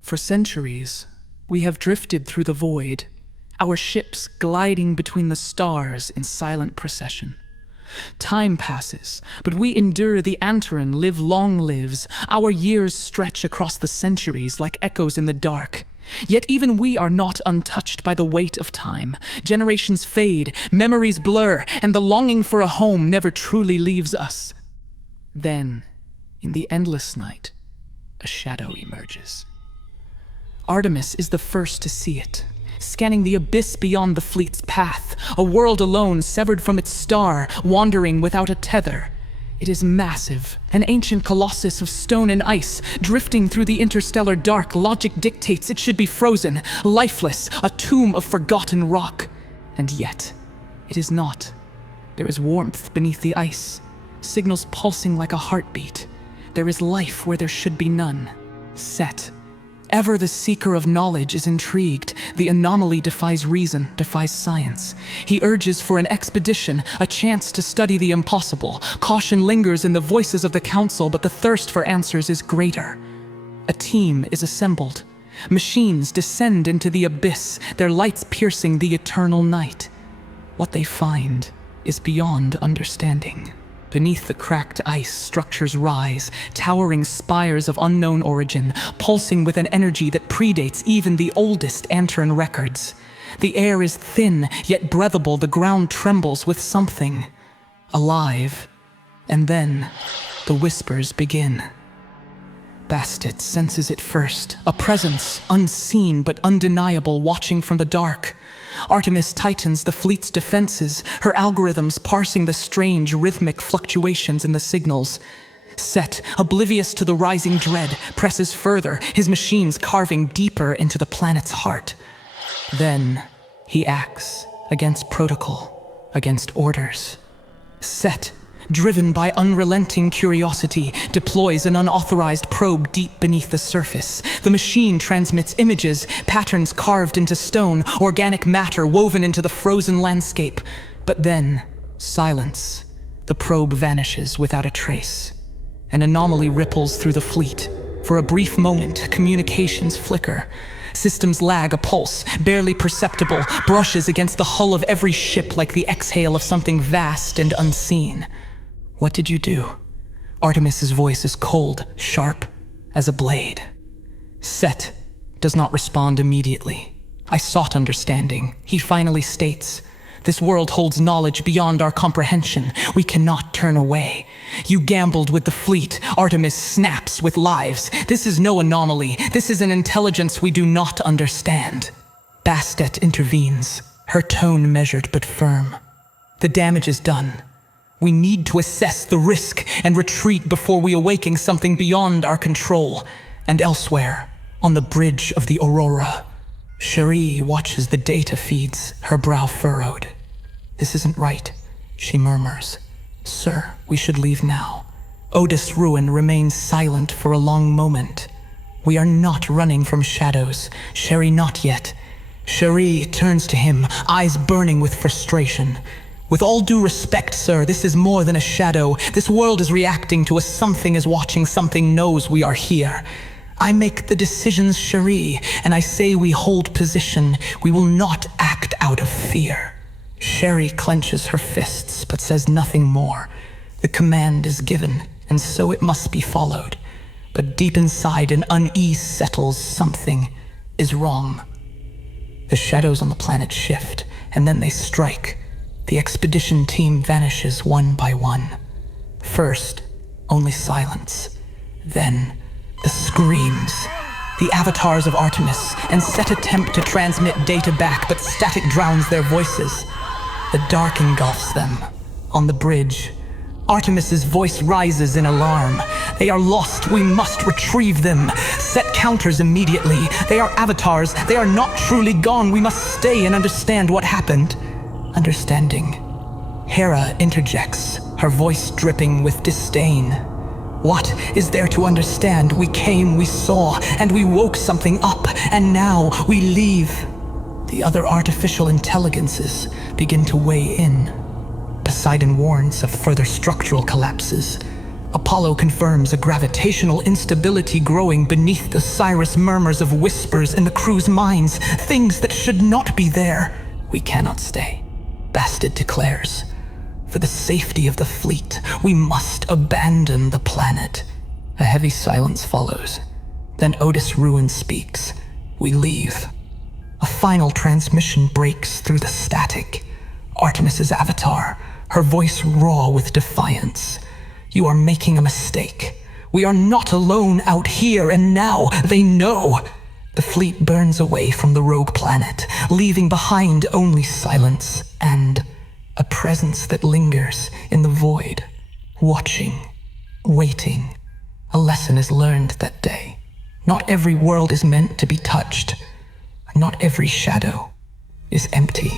For centuries, we have drifted through the void, our ships gliding between the stars in silent procession. Time passes, but we endure the Antaran live-long lives. Our years stretch across the centuries like echoes in the dark. Yet even we are not untouched by the weight of time. Generations fade, memories blur, and the longing for a home never truly leaves us. Then, in the endless night, a shadow emerges. Artemis is the first to see it, scanning the abyss beyond the fleet's path, a world alone severed from its star, wandering without a tether. It is massive, an ancient colossus of stone and ice, drifting through the interstellar dark. Logic dictates it should be frozen, lifeless, a tomb of forgotten rock. And yet, it is not. There is warmth beneath the ice, signals pulsing like a heartbeat. There is life where there should be none. Set. Ever the seeker of knowledge is intrigued. The anomaly defies reason, defies science. He urges for an expedition, a chance to study the impossible. Caution lingers in the voices of the council, but the thirst for answers is greater. A team is assembled. Machines descend into the abyss, their lights piercing the eternal night. What they find is beyond understanding. Beneath the cracked ice, structures rise, towering spires of unknown origin, pulsing with an energy that predates even the oldest Antaran records. The air is thin, yet breathable. The ground trembles with something alive. And then, the whispers begin. Bastet senses it first, a presence, unseen but undeniable, watching from the dark. Artemis tightens the fleet's defenses, her algorithms parsing the strange rhythmic fluctuations in the signals. Set, oblivious to the rising dread, presses further, his machines carving deeper into the planet's heart. Then, he acts against protocol, against orders. Set, driven by unrelenting curiosity, deploys an unauthorized probe deep beneath the surface. The machine transmits images, patterns carved into stone, organic matter woven into the frozen landscape. But then, silence. The probe vanishes without a trace. An anomaly ripples through the fleet. For a brief moment, communications flicker. Systems lag, a pulse, barely perceptible, brushes against the hull of every ship like the exhale of something vast and unseen. What did you do? Artemis's voice is cold, sharp, as a blade. Set does not respond immediately. I sought understanding. He finally states, "This world holds knowledge beyond our comprehension. We cannot turn away. You gambled with the fleet. Artemis snaps with lives. This is no anomaly. This is an intelligence we do not understand." Bastet intervenes, her tone measured but firm. "The damage is done. We need to assess the risk and retreat before we awaken something beyond our control." And elsewhere, on the bridge of the Aurora, Cherie watches the data feeds, her brow furrowed. "This isn't right," she murmurs. "Sir, we should leave now." Otis Ruin remains silent for a long moment. "We are not running from shadows. Cherie, not yet." Cherie turns to him, eyes burning with frustration. "With all due respect, sir, this is more than a shadow. This world is reacting to us. Something is watching. Something knows we are here. I make the decisions, Cherie, and I say we hold position. We will not act out of fear." Cherie clenches her fists, but says nothing more. The command is given, and so it must be followed. But deep inside, an unease settles. Something is wrong. The shadows on the planet shift, and then they strike. The expedition team vanishes one by one. First, only silence. Then, the screams. The avatars of Artemis and Set attempt to transmit data back, but static drowns their voices. The dark engulfs them. On the bridge, Artemis's voice rises in alarm. "They are lost. We must retrieve them." Set counters immediately. "They are avatars. They are not truly gone. We must stay and understand what happened." Understanding. Hera interjects, her voice dripping with disdain. "What is there to understand? We came, we saw, and we woke something up, and now we leave." The other artificial intelligences begin to weigh in. Poseidon warns of further structural collapses. Apollo confirms a gravitational instability growing beneath the Cyrus murmurs of whispers in the crew's minds, things that should not be there. We cannot stay, Bastard declares. For the safety of the fleet, we must abandon the planet. A heavy silence follows. Then Otis Ruin speaks. We leave. A final transmission breaks through the static. Artemis's avatar, her voice raw with defiance. You are making a mistake. We are not alone out here, and now they know. The fleet burns away from the rogue planet, leaving behind only silence and a presence that lingers in the void, watching, waiting. A lesson is learned that day. Not every world is meant to be touched. Not every shadow is empty.